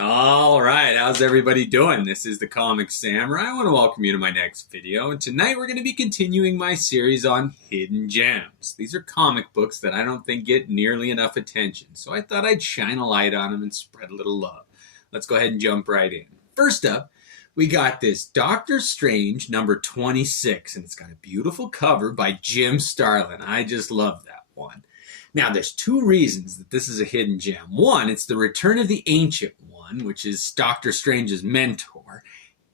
All right, how's everybody doing? This is the Comic Samurai. I want to welcome you to my next video. And tonight we're going to be continuing my series on hidden gems. These are comic books that I don't think get nearly enough attention, so I thought I'd shine a light on them and spread a little love. Let's go ahead and jump right in. First up, we got this Doctor Strange number 26, and it's got a beautiful cover by Jim Starlin. I just love that one. Now, there's two reasons that this is a hidden gem. One, it's the Return of the Ancient One, which is Doctor Strange's mentor.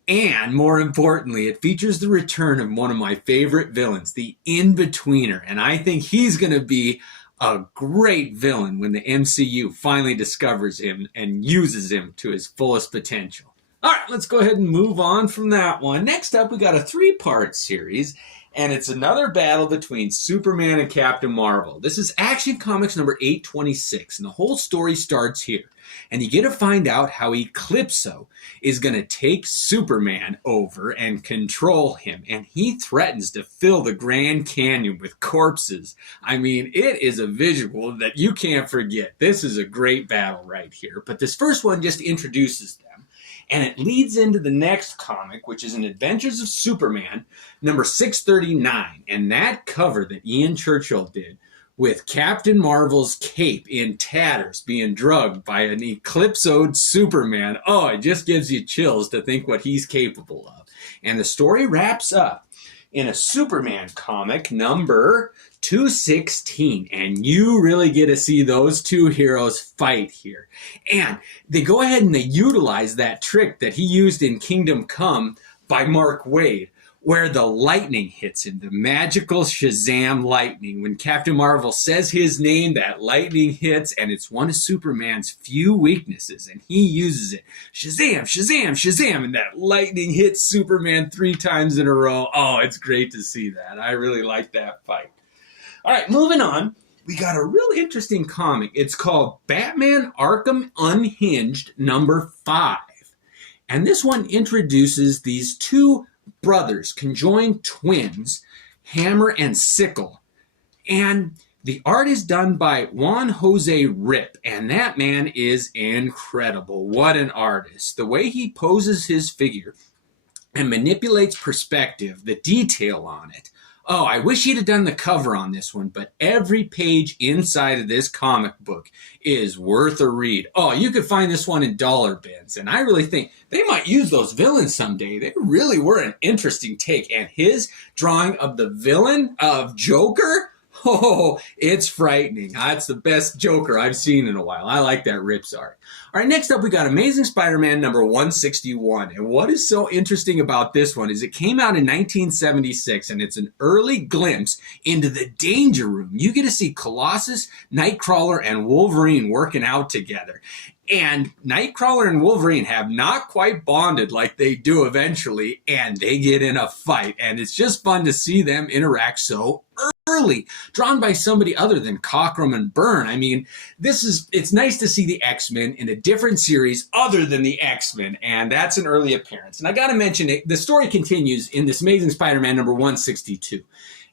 And more importantly, it features the return of one of my favorite villains, the In-Betweener. And I think he's going to be a great villain when the MCU finally discovers him and uses him to his fullest potential. All right, let's go ahead and move on from that one. Next up, we got a three-part series, and it's another battle between Superman and Captain Marvel. This is Action Comics number 826, and the whole story starts here. And you get to find out how Eclipso is going to take Superman over and control him. And he threatens to fill the Grand Canyon with corpses. I mean, it is a visual that you can't forget. This is a great battle right here. But this first one just introduces them. And it leads into the next comic, which is an Adventures of Superman, number 639. And that cover that Ian Churchill did with Captain Marvel's cape in tatters being drugged by an eclipsoed Superman. Oh, it just gives you chills to think what he's capable of. And the story wraps up in a Superman comic number 216, and you really get to see those two heroes fight here. And they go ahead and they utilize that trick that he used in Kingdom Come by Mark Waid, where the lightning hits him, the magical Shazam lightning. When Captain Marvel says his name, that lightning hits, and it's one of Superman's few weaknesses, and he uses it. Shazam, Shazam, Shazam, and that lightning hits Superman 3 times in a row. Oh, it's great to see that. I really like that fight. All right, moving on. We got a real interesting comic. It's called Batman Arkham Unhinged number 5. And this one introduces these two brothers, conjoined twins, Hammer and Sickle. And the art is done by Juan Jose Rip, and that man is incredible. What an artist. The way he poses his figure and manipulates perspective, the detail on it. Oh, I wish he'd have done the cover on this one, but every page inside of this comic book is worth a read. Oh, you could find this one in dollar bins, and I really think they might use those villains someday. They really were an interesting take, and his drawing of the villain of Joker, oh, it's frightening. That's the best Joker I've seen in a while. I like that Rips art. All right, next up, we got Amazing Spider-Man number 161. And what is so interesting about this one is it came out in 1976, and it's an early glimpse into the Danger Room. You get to see Colossus, Nightcrawler, and Wolverine working out together. And Nightcrawler and Wolverine have not quite bonded like they do eventually, and they get in a fight. And it's just fun to see them interact so early, drawn by somebody other than Cockrum and Byrne. I mean, it's nice to see the X-Men in a different series other than the X-Men, and that's an early appearance. And I got to mention it, the story continues in this Amazing Spider-Man number 162.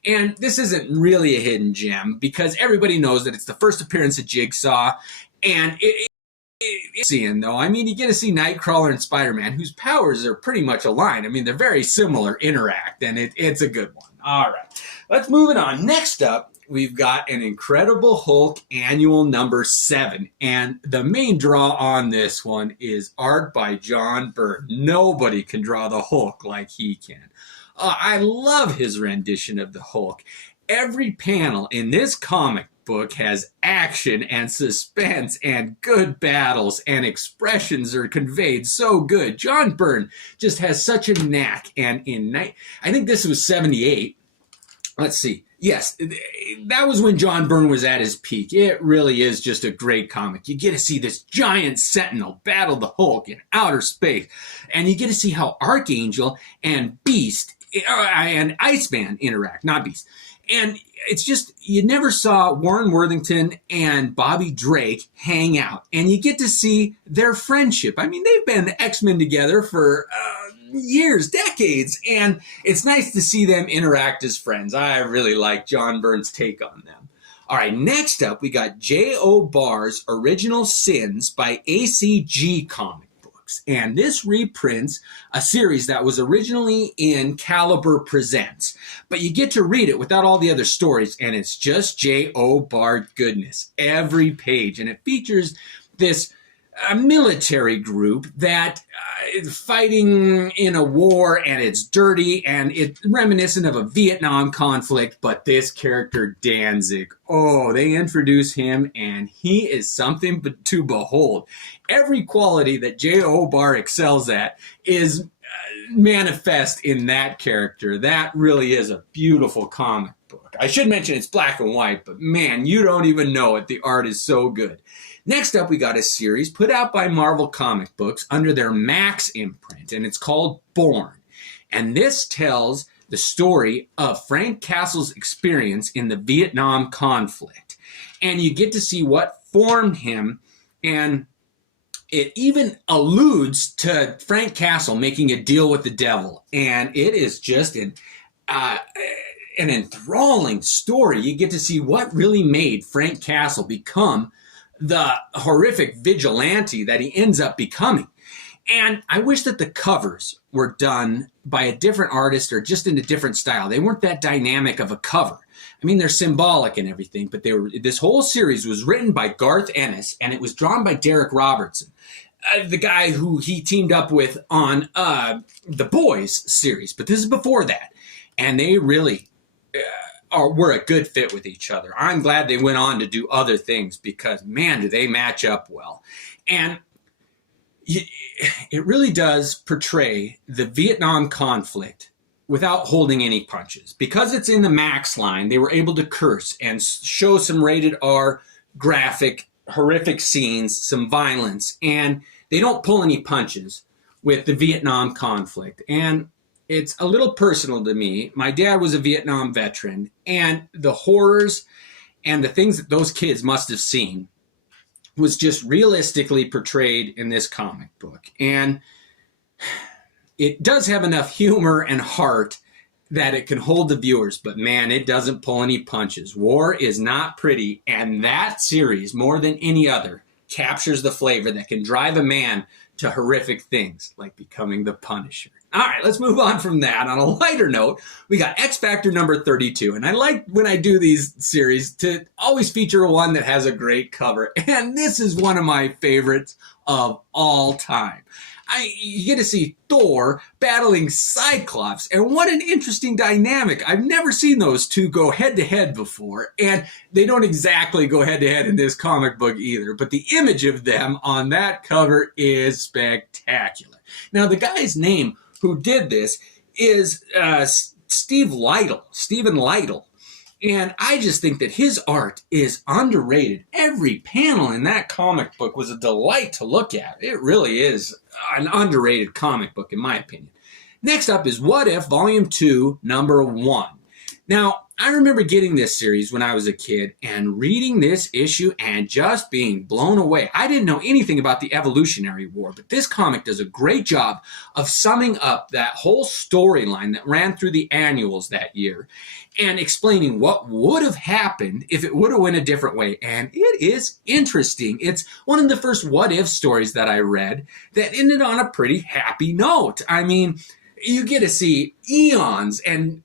And this isn't really a hidden gem because everybody knows that it's the first appearance of Jigsaw, and seeing though, I mean, you get to see Nightcrawler and Spider-Man, whose powers are pretty much aligned. I mean, they're very similar, interact, and it's a good one. All right, let's move it on. Next up, we've got an Incredible Hulk annual number 7, and the main draw on this one is art by John Byrne. Nobody can draw the Hulk like he can. I love his rendition of the Hulk. Every panel in this comic book has action and suspense and good battles, and expressions are conveyed so good. John Byrne just has such a knack, and I think this was 78. Let's see. Yes, that was when John Byrne was at his peak. It really is just a great comic. You get to see this giant sentinel battle the Hulk in outer space, and you get to see how Archangel and Beast and Iceman interact, not Beast. And it's just, you never saw Warren Worthington and Bobby Drake hang out. And you get to see their friendship. I mean, they've been X-Men together for years, decades. And it's nice to see them interact as friends. I really like John Byrne's take on them. All right, next up, we got J.O. Barr's Original Sins by ACG Comic Books. And this reprints a series that was originally in Caliber Presents. But you get to read it without all the other stories, and it's just J.O. Barr goodness every page. And it features this military group that is fighting in a war, and it's dirty and it's reminiscent of a Vietnam conflict. But this character Danzig, oh, they introduce him and he is something to behold. Every quality that J.O. Barr excels at is manifest in that character. That really is a beautiful comic book. I should mention it's black and white, but man, you don't even know it. The art is so good. Next up, we got a series put out by Marvel Comic Books under their Max imprint, and it's called Born. And this tells the story of Frank Castle's experience in the Vietnam conflict. And you get to see what formed him, and it even alludes to Frank Castle making a deal with the devil. And it is just an enthralling story. You get to see what really made Frank Castle become the horrific vigilante that he ends up becoming. And I wish that the covers were done by a different artist or just in a different style. They weren't that dynamic of a cover. I mean, they're symbolic and everything, but this whole series was written by Garth Ennis, and it was drawn by Derek Robertson, the guy who he teamed up with on the Boys series. But this is before that, and they really were a good fit with each other. I'm glad they went on to do other things because, man, do they match up well. And it really does portray the Vietnam conflict without holding any punches. Because it's in the Max line, they were able to curse and show some rated R graphic, horrific scenes, some violence, and they don't pull any punches with the Vietnam conflict. And it's a little personal to me. My dad was a Vietnam veteran, and the horrors and the things that those kids must have seen was just realistically portrayed in this comic book. And it does have enough humor and heart that it can hold the viewers, but man, it doesn't pull any punches. War is not pretty, and that series, more than any other, captures the flavor that can drive a man to horrific things, like becoming the Punisher. All right, let's move on from that. On a lighter note, we got X Factor number 32. And I like when I do these series to always feature one that has a great cover. And this is one of my favorites of all time. You get to see Thor battling Cyclops, and what an interesting dynamic. I've never seen those two go head-to-head before, and they don't exactly go head-to-head in this comic book either, but the image of them on that cover is spectacular. Now, the guy's name who did this is Stephen Lytle. And I just think that his art is underrated. Every panel in that comic book was a delight to look at. It really is an underrated comic book, in my opinion. Next up is What If Volume 2, Number 1. Now, I remember getting this series when I was a kid and reading this issue and just being blown away. I didn't know anything about the Evolutionary War, but this comic does a great job of summing up that whole storyline that ran through the annuals that year and explaining what would have happened if it would have went a different way. And it is interesting. It's one of the first what-if stories that I read that ended on a pretty happy note. I mean, you get to see eons and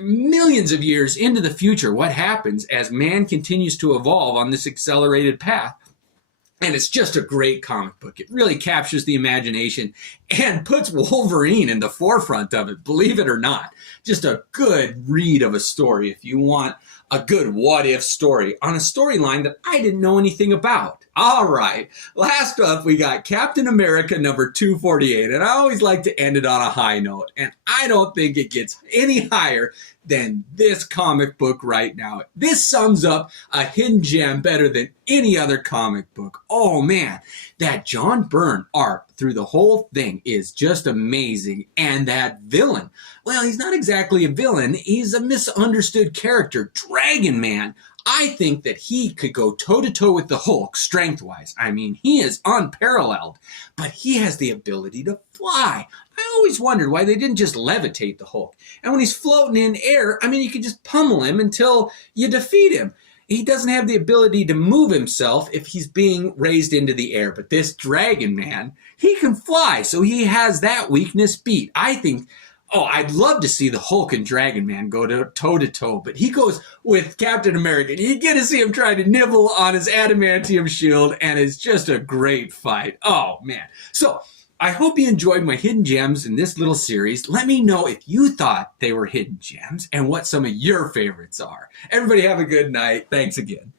millions of years into the future what happens as man continues to evolve on this accelerated path. And it's just a great comic book. It really captures the imagination and puts Wolverine in the forefront of it, believe it or not. Just a good read of a story if you want a good what-if story on a storyline that I didn't know anything about. All right, last up, we got Captain America number 248, and I always like to end it on a high note, and I don't think it gets any higher than this comic book right now. This sums up a hidden gem better than any other comic book. Oh man, that John Byrne art through the whole thing is just amazing. And that villain, well, he's not exactly a villain. He's a misunderstood character, Dragon Man. I think that he could go toe-to-toe with the Hulk strength-wise. I mean, he is unparalleled, but he has the ability to fly. I always wondered why they didn't just levitate the Hulk. And when he's floating in air, I mean, you could just pummel him until you defeat him. he doesn't have the ability to move himself if he's being raised into the air. But this dragon man, he can fly, so he has that weakness beat. I think, oh, I'd love to see the Hulk and Dragon Man go toe to toe, but he goes with Captain America. You get to see him try to nibble on his adamantium shield, and it's just a great fight. Oh, man. So I hope you enjoyed my hidden gems in this little series. Let me know if you thought they were hidden gems and what some of your favorites are. Everybody have a good night. Thanks again.